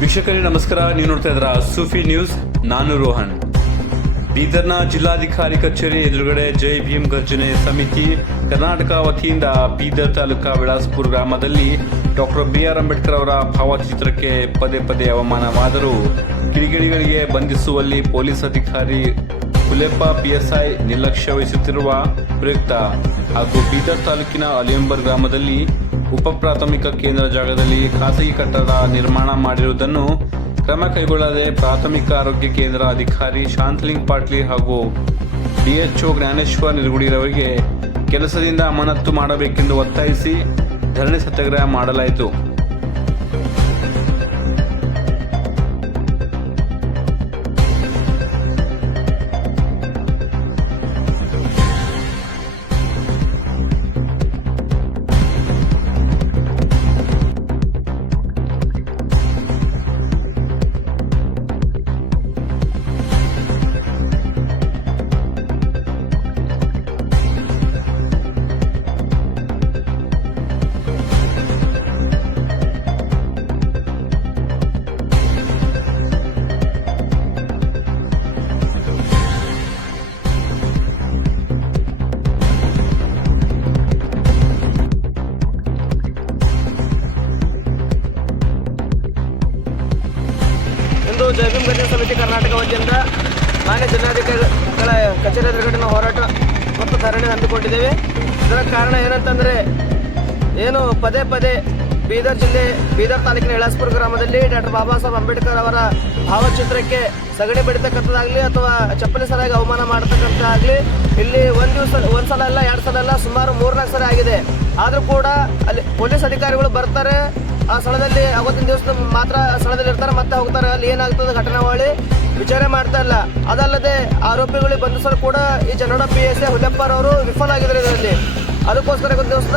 ವೀಕ್ಷಕರಿಗೆ ನಮಸ್ಕಾರ. ನೀವು ನೋಡ್ತಾ ಇದ್ದೀರಾ ಸೂಫಿ ನ್ಯೂಸ್. ನಾನು ರೋಹನ್. ಬೀದರ್ನ ಜಿಲ್ಲಾಧಿಕಾರಿ ಕಚೇರಿ ಎದುರುಗಡೆ ಜೈ ಭೀಮ್ ಗರ್ಜನೆ ಸಮಿತಿ ಕರ್ನಾಟಕ ವತಿಯಿಂದ ಬೀದರ್ ತಾಲೂಕಾ ವಿಳಾಸ್ಪುರ ಗ್ರಾಮದಲ್ಲಿ ಡಾಕ್ಟರ್ BR ಅಂಬೇಡ್ಕರ್ ಅವರ ಭಾವಚಿತ್ರಕ್ಕೆ ಪದೇ ಪದೇ ಅವಮಾನವಾದರೂ ಕಿಡಿಗೇಡಿಗಳಿಗೆ ಬಂಧಿಸುವಲ್ಲಿ ಪೊಲೀಸ್ ಅಧಿಕಾರಿ ಹುಲೆಪ್ಪ PSI ನಿರ್ಲಕ್ಷ್ಯ ವಹಿಸುತ್ತಿರುವ ಪ್ರಯುಕ್ತ ಹಾಗೂ ಬೀದರ್ ತಾಲೂಕಿನ ಅಲಿಯಂಬರ್ ಗ್ರಾಮದಲ್ಲಿ ಉಪ ಪ್ರಾಥಮಿಕ ಕೇಂದ್ರ ಜಾಗದಲ್ಲಿ ಖಾಸಗಿ ಕಟ್ಟಡ ನಿರ್ಮಾಣ ಮಾಡಿರುವುದನ್ನು ಕ್ರಮ ಕೈಗೊಳ್ಳದೆ ಪ್ರಾಥಮಿಕ ಆರೋಗ್ಯ ಕೇಂದ್ರ ಅಧಿಕಾರಿ ಶಾಂತಲಿಂಗ್ ಪಾಟ್ಲಿ ಹಾಗೂ DHO ಜ್ಞಾನೇಶ್ವರ್ ನಿರ್ಗುಡಿರವರಿಗೆ ಕೆಲಸದಿಂದ ಅಮಾನತು ಮಾಡಬೇಕೆಂದು ಒತ್ತಾಯಿಸಿ ಧರಣಿ ಸತ್ಯಾಗ್ರಹ ಮಾಡಲಾಯಿತು. ಜೈ ಭೀಮ್ ಗರ್ಜನೆ ಸಮಿತಿ ಕರ್ನಾಟಕ ವತಿಯಿಂದ ಮಾನ್ಯ ಜಿಲ್ಲಾಧಿಕಾರಿಗಳ ಕಚೇರಿ ಎದುರುಗಡೆ ಹೋರಾಟ ಮತ್ತು ಧರಣಿ ಹಮ್ಮಿಕೊಂಡಿದ್ದೇವೆ. ಇದರ ಕಾರಣ ಏನಂತಂದರೆ ಪದೇ ಪದೇ ಬೀದರ್ ತಾಲೂಕಿನ ವಿಳಾಸ್ಪುರ ಗ್ರಾಮದಲ್ಲಿ ಡಾಕ್ಟರ್ ಬಾಬಾ ಸಾಹೇಬ್ ಅಂಬೇಡ್ಕರ್ ಅವರ ಭಾವಚಿತ್ರಕ್ಕೆ ಸಗಣಿ ಬಡಿತಕ್ಕಂಥದ್ದಾಗಲಿ ಅಥವಾ ಚಪ್ಪಲಿ ಸರಾಗಿ ಅವಮಾನ ಮಾಡತಕ್ಕಂಥದ್ದಾಗಲಿ ಇಲ್ಲಿ ಒಂದು ಸಲ ಅಲ್ಲ, 2 ಸಲ ಅಲ್ಲ, ಸುಮಾರು 3-4 ಸಲ ಆಗಿದೆ. ಆದರೂ ಕೂಡ ಅಲ್ಲಿ ಪೊಲೀಸ್ ಅಧಿಕಾರಿಗಳು ಬರ್ತಾರೆ, ಆ ಸ್ಥಳದಲ್ಲಿ ಅವತ್ತಿನ ದಿವಸ ಮಾತ್ರ ಸ್ಥಳದಲ್ಲಿ ಇರ್ತಾರೆ, ಮತ್ತೆ ಹೋಗ್ತಾರೆ. ಅಲ್ಲಿ ಏನಾಗ್ತದೆ ಘಟನಾವಳಿ ವಿಚಾರ ಮಾಡ್ತಾ ಇಲ್ಲ. ಅದಲ್ಲದೆ ಆರೋಪಿಗಳಿಗೆ ಬಂಧಿಸಲು ಕೂಡ ಈ ಜನೋಡ PSI ಹುಲೆಪ್ಪರವರು ವಿಫಲ ಆಗಿದ್ದಾರೆ ಇದರಲ್ಲಿ. ಅದಕ್ಕೋಸ್ಕರ ಒಂದು ದಿವಸ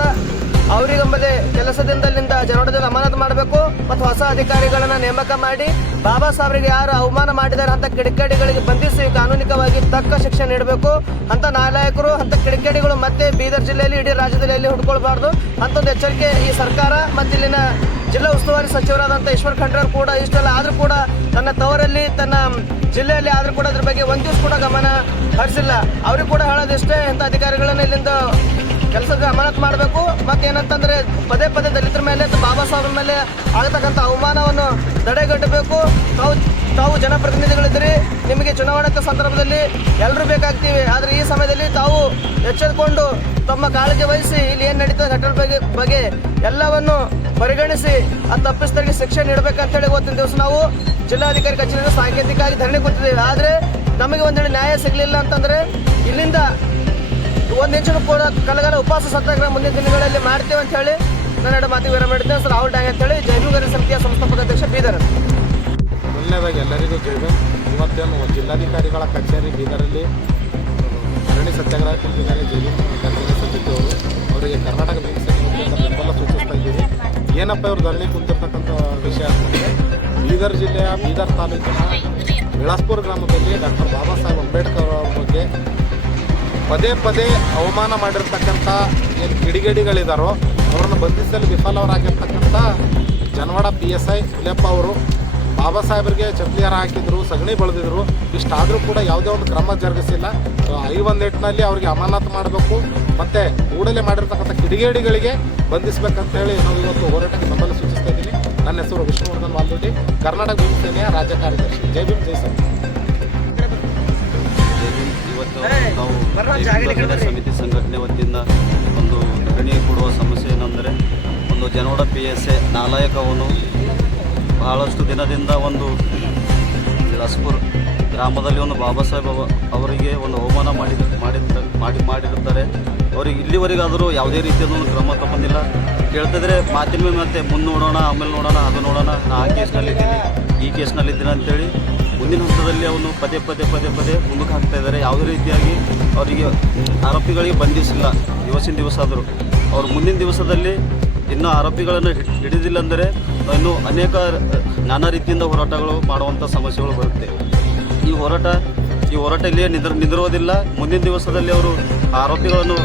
ಅವರಿಗಂಬದೆ ಕೆಲಸದಿಂದಲ್ಲಿಂದ ಜನೋಡದಿಂದ ಅಮಾನತು ಮಾಡಬೇಕು ಮತ್ತು ಹೊಸ ಅಧಿಕಾರಿಗಳನ್ನ ನೇಮಕ ಮಾಡಿ ಬಾಬಾ ಸಾಹೇಬರಿಗೆ ಯಾರು ಅವಮಾನ ಮಾಡಿದ್ದಾರೆ ಅಂತ ಕಿಡಿಗೇಡಿಗಳಿಗೆ ಬಂಧಿಸಿ ಕಾನೂನಿಕವಾಗಿ ತಕ್ಕ ಶಿಕ್ಷೆ ನೀಡಬೇಕು. ಅಂತ ನಾಲಾಯಕರು ಅಂತ ಕಿಡಿಗೇಡಿಗಳು ಮತ್ತೆ ಬೀದರ್ ಜಿಲ್ಲೆಯಲ್ಲಿ ಇಡೀ ರಾಜ್ಯದಲ್ಲಿ ಹುಡ್ಕೊಳ್ಬಾರ್ದು ಅಂತೊಂದು ಎಚ್ಚರಿಕೆ ಈ ಸರ್ಕಾರ ಮತ್ತು ಇಲ್ಲಿನ ಜಿಲ್ಲಾ ಉಸ್ತುವಾರಿ ಸಚಿವರಾದಂಥ ಈಶ್ವರ್ ಖಂಡ್ರೆ ಕೂಡ ಇಷ್ಟೆಲ್ಲ ಆದರೂ ಕೂಡ ತನ್ನ ತವರಲ್ಲಿ ತನ್ನ ಜಿಲ್ಲೆಯಲ್ಲಿ ಆದರೂ ಕೂಡ ಅದ್ರ ಬಗ್ಗೆ ಒಂದು ದಿವಸ ಕೂಡ ಗಮನ ಹರಿಸಿಲ್ಲ. ಅವ್ರಿಗೆ ಕೂಡ ಹೇಳೋದಿಷ್ಟೇ, ಇಂಥ ಅಧಿಕಾರಿಗಳನ್ನ ಇಲ್ಲಿಂದ ಕೆಲಸಕ್ಕೆ ಅಮಾನತು ಮಾಡಬೇಕು. ಮತ್ತೇನಂತಂದರೆ ಪದೇ ಪದೇ ದಲಿತರ ಮೇಲೆ ಬಾಬಾ ಸಾಹೇಬ್ರ ಮೇಲೆ ಆಗತಕ್ಕಂಥ ಅವಮಾನವನ್ನು ತಡೆಗಟ್ಟಬೇಕು. ತಾವು ಜನಪ್ರತಿನಿಧಿಗಳಿದ್ದೀರಿ, ನಿಮಗೆ ಚುನಾವಣೆ ಸಂದರ್ಭದಲ್ಲಿ ಎಲ್ಲರೂ ಬೇಕಾಗ್ತೀವಿ. ಆದರೆ ಈ ಸಮಯದಲ್ಲಿ ತಾವು ಎಚ್ಚೆತ್ತುಕೊಂಡು ತಮ್ಮ ಕಾಳಜಿ ವಹಿಸಿ ಇಲ್ಲಿ ಏನು ನಡೀತದೆ ಘಟನೆ ಬಗ್ಗೆ ಎಲ್ಲವನ್ನು ಪರಿಗಣಿಸಿ ಆ ತಪ್ಪಿಸ್ತರಿಗೆ ಶಿಕ್ಷೆ ನೀಡಬೇಕಂತೇಳಿ ಇವತ್ತಿನ ದಿವಸ ನಾವು ಜಿಲ್ಲಾಧಿಕಾರಿ ಕಚೇರಿಯಿಂದ ಸಾಂಕೇತಿಕವಾಗಿ ಧರಣಿ ಕೊಟ್ಟಿದ್ದೇವೆ. ಆದರೆ ನಮಗೆ ಒಂದೇಳಿ ನ್ಯಾಯ ಸಿಗಲಿಲ್ಲ ಅಂತಂದರೆ ಇಲ್ಲಿಂದ ಒಂದು ಇಂಚು ಕೂಡ ಕಲಗಾಲ ಉಪವಾಸ ಸತ್ಯಾಗ್ರಹ ಮುಂದಿನ ದಿನಗಳಲ್ಲಿ ಮಾಡ್ತೇವೆ ಅಂತ ಹೇಳಿ ನನ್ನ ಮಾತಿಗೆ ವಿರಾಮ ಮಾಡಿದ್ದೇವೆ. ಸರ್ ರಾಹುಲ್ ಡಾಂಗ್ ಅಂತೇಳಿ ಜೈ ಭೀಮ್ ಗರ್ಜನೆ ಸಮಿತಿಯ ಸಂಸ್ಥಾಪಕ ಅಧ್ಯಕ್ಷ ಬೀದರ್. ಮೊದಲನೇದಾಗಿ ಎಲ್ಲರಿಗೂ ಜೈ ಭೀಮ್. ಇವತ್ತೇನು ಜಿಲ್ಲಾಧಿಕಾರಿಗಳ ಕಚೇರಿ ಬೀದರಲ್ಲಿ ಧರಣಿ ಸತ್ಯಾಗ್ರಹ ಕುರಿತಿದ್ದಾರೆ ಜೈ ಭೀಮ್ ಗರ್ಜನೆ ಸಮಿತಿಯವರು. ಅವರಿಗೆ ಕರ್ನಾಟಕ ಭೀಮ್ ಸಮಿತಿಯಿಂದ ಬೆಂಬಲ ಸೂಚಿಸ್ತಾ ಇದ್ದೀವಿ. ಏನಪ್ಪ ಇವರು ಧರಣಿ ಕುಂತಿರ್ತಕ್ಕಂಥ ವಿಷಯ ಅಂತಂದರೆ ಬೀದರ್ ಜಿಲ್ಲೆಯ ಬೀದರ್ ತಾಲೂಕಿನ ವಿಳಾಸ್ಪುರ ಗ್ರಾಮದಲ್ಲಿ ಡಾಕ್ಟರ್ ಬಾಬಾ ಸಾಹೇಬ್ ಅಂಬೇಡ್ಕರ್ ಅವರ ಬಗ್ಗೆ ಪದೇ ಪದೇ ಅವಮಾನ ಮಾಡಿರ್ತಕ್ಕಂಥ ಏನು ಕಿಡಿಗೇಡಿಗಳಿದ್ದಾರೋ ಅವರನ್ನು ಬಂಧಿಸಲು ವಿಫಲವರಾಗಿರ್ತಕ್ಕಂಥ ಜನವಾಡ PSI ಹುಲೆಪ್ಪ ಅವರು ಬಾಬಾ ಸಾಹೇಬರಿಗೆ ಚಪ್ಪಲಿಹಾರ ಹಾಕಿದ್ರು, ಸಗಣಿ ಬೆಳೆದಿದ್ರು. ಇಷ್ಟಾದರೂ ಕೂಡ ಯಾವುದೇ ಒಂದು ಕ್ರಮ ಜರುಗಿಸಿಲ್ಲ. ಈ ಒಂದು ನಿಟ್ಟಿನಲ್ಲಿ ಅವರಿಗೆ ಅಮಾನತು ಮಾಡಬೇಕು ಮತ್ತು ಕೂಡಲೇ ಮಾಡಿರ್ತಕ್ಕಂಥ ಕಿಡಿಗೇಡಿಗಳಿಗೆ ಬಂಧಿಸಬೇಕಂತ ಹೇಳಿ ನಾವು ಇವತ್ತು ಹೋರಾಟಕ್ಕೆ ಬೆಂಬಲ ಸೂಚಿಸ್ತಾ ಇದ್ದೀನಿ. ನನ್ನ ಹೆಸರು ವಿಷ್ಣುವರ್ಧನ್ ವಾಲ್ದೂಟಿ, ಕರ್ನಾಟಕ ಭೀಮ್ ಸೇನೆಯ ರಾಜ್ಯ ಕಾರ್ಯದರ್ಶಿ. ಜೈ ಭೀಮ್, ಜೈ ಸರ್. ಇವತ್ತು ನಾವು ಸಮಿತಿ ಸಂಘಟನೆ ವತಿಯಿಂದ ಒಂದು ಧರಣಿ ಕೊಡುವ ಸಮಸ್ಯೆ ಏನೆಂದರೆ, ಒಂದು ಜನೋಡ PSI ನಾಲಾಯಕವನ್ನು ಬಹಳಷ್ಟು ದಿನದಿಂದ ಒಂದು ವಿಳಾಸ್ಪುರ ಗ್ರಾಮದಲ್ಲಿ ಒಂದು ಬಾಬಾ ಸಾಹೇಬ್ ಅವರಿಗೆ ಒಂದು ಅವಮಾನ ಮಾಡಿರುತ್ತಾರೆ. ಅವರಿಗೆ ಇಲ್ಲಿವರೆಗಾದರೂ ಯಾವುದೇ ರೀತಿಯಾದ ಒಂದು ಕ್ರಮ ತಗೊಂಡಿಲ್ಲ. ಕೇಳ್ತಿದ್ರೆ ಮಾತಿನ ಮತ್ತೆ ಮುಂದೆ ನೋಡೋಣ, ಆಮೇಲೆ ನೋಡೋಣ, ಅದು ನೋಡೋಣ, ನಾ ಆ ಕೇಸ್ನಲ್ಲಿದ್ದೀನಿ, ಈ ಕೇಸ್ನಲ್ಲಿದ್ದೀನಿ ಅಂತೇಳಿ ಮುಂದಿನ ಹಂತದಲ್ಲಿ ಅವನು ಪದೇ ಮುಂದಕ್ಕೆ ಹಾಕ್ತಾ ಇದ್ದಾರೆ. ಯಾವುದೇ ರೀತಿಯಾಗಿ ಅವರಿಗೆ ಆರೋಪಿಗಳಿಗೆ ಬಂಧಿಸಿಲ್ಲ. ದಿವಸಿನ ದಿವಸ ಆದರೂ ಅವರು ಮುಂದಿನ ದಿವಸದಲ್ಲಿ ಇನ್ನೂ ಆರೋಪಿಗಳನ್ನು ಹಿಡಿದಿಲ್ಲ ಅಂದರೆ ಇನ್ನೂ ಅನೇಕ ನಾನಾ ರೀತಿಯಿಂದ ಹೋರಾಟಗಳು ಮಾಡುವಂಥ ಸಮಸ್ಯೆಗಳು ಬರುತ್ತೆ. ಈ ಹೋರಾಟ ಇಲ್ಲಿಯೇ ನಿಂದಿರೋದಿಲ್ಲ. ಮುಂದಿನ ದಿವಸದಲ್ಲಿ ಅವರು ಆರೋಪಿಗಳನ್ನು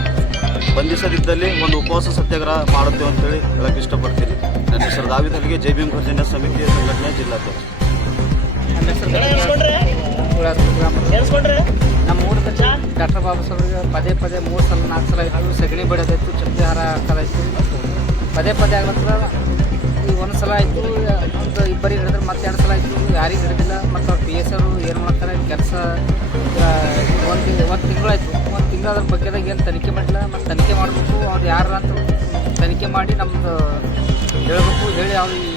ಬಂಧಿಸದಿದ್ದಲ್ಲಿ ಒಂದು ಉಪವಾಸ ಸತ್ಯಾಗ್ರಹ ಮಾಡುತ್ತೇವೆ ಅಂತೇಳಿ ಹೇಳಕ್ಕೆ ಇಷ್ಟಪಡ್ತೀನಿ. ನನ್ನ ಹೆಸರು ದಾವಿದ್ ಅಲ್ಲಿಗೆ ಜೈ ಭೀಮ್ ಗರ್ಜನೆ ಸಮಿತಿಯ ಸಂಘಟನೆ ಜಿಲ್ಲಾಧ್ಯಕ್ಷ. ನಮ್ಮ ಊರ ಡಾಕ್ಟರ್ ಬಾಬಾ ಸಾಹೇಬ್ರಿಗೆ ಪದೇ 3 ಸಲ 4 ಸಲ ಆಯಿತು, ಸಗಣಿ ಬಡಿಯೋದಾಯ್ತು, ಚಪ್ಪಲಿ ಹಾರ ಹಾಕೋದಾಯ್ತು, ಪದೇ ಆಗ್ಲತ್ರ. ಈಗ 1 ಸಲ ಆಯಿತು, ಒಂದು ಇಬ್ಬರಿಗೆ ಹಿಡಿದ್ರೆ ಮತ್ತೆ 2 ಸಲ ಆಯಿತು, ಯಾರಿಗೆ ಹಿಡಿದಿಲ್ಲ. ಮತ್ತು ಅವ್ರು PSI ಅವರು ಏನು ಮಾಡ್ತಾರೆ ಕೆಲಸ ಒಂದು ತಿಂಗಳಾಯಿತು. 1 ತಿಂಗಳು ಅದ್ರ ಬಗ್ಗೆದಾಗ ಏನು ತನಿಖೆ ಮಾಡಿಲ್ಲ. ಮತ್ತು ತನಿಖೆ ಮಾಡಬೇಕು, ಅವ್ರು ಯಾರು ಅಂತ ತನಿಖೆ ಮಾಡಿ ನಮ್ಮದು ಹೇಳಬೇಕು. ಹೇಳಿ ಅವ್ರಿಗೆ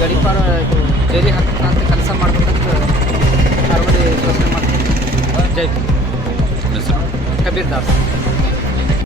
ಗಡಿಪಾರ ಜೈಲಿಗೆ ಹಾಕಂತ ಕೆಲಸ ಮಾಡ್ಬೇಕಂತ ಧಾರವಾಡ ಯೋಚನೆ ಮಾಡ್ತೀವಿ. ಜೈ ಕಬೀರ್ ದಾಸ್.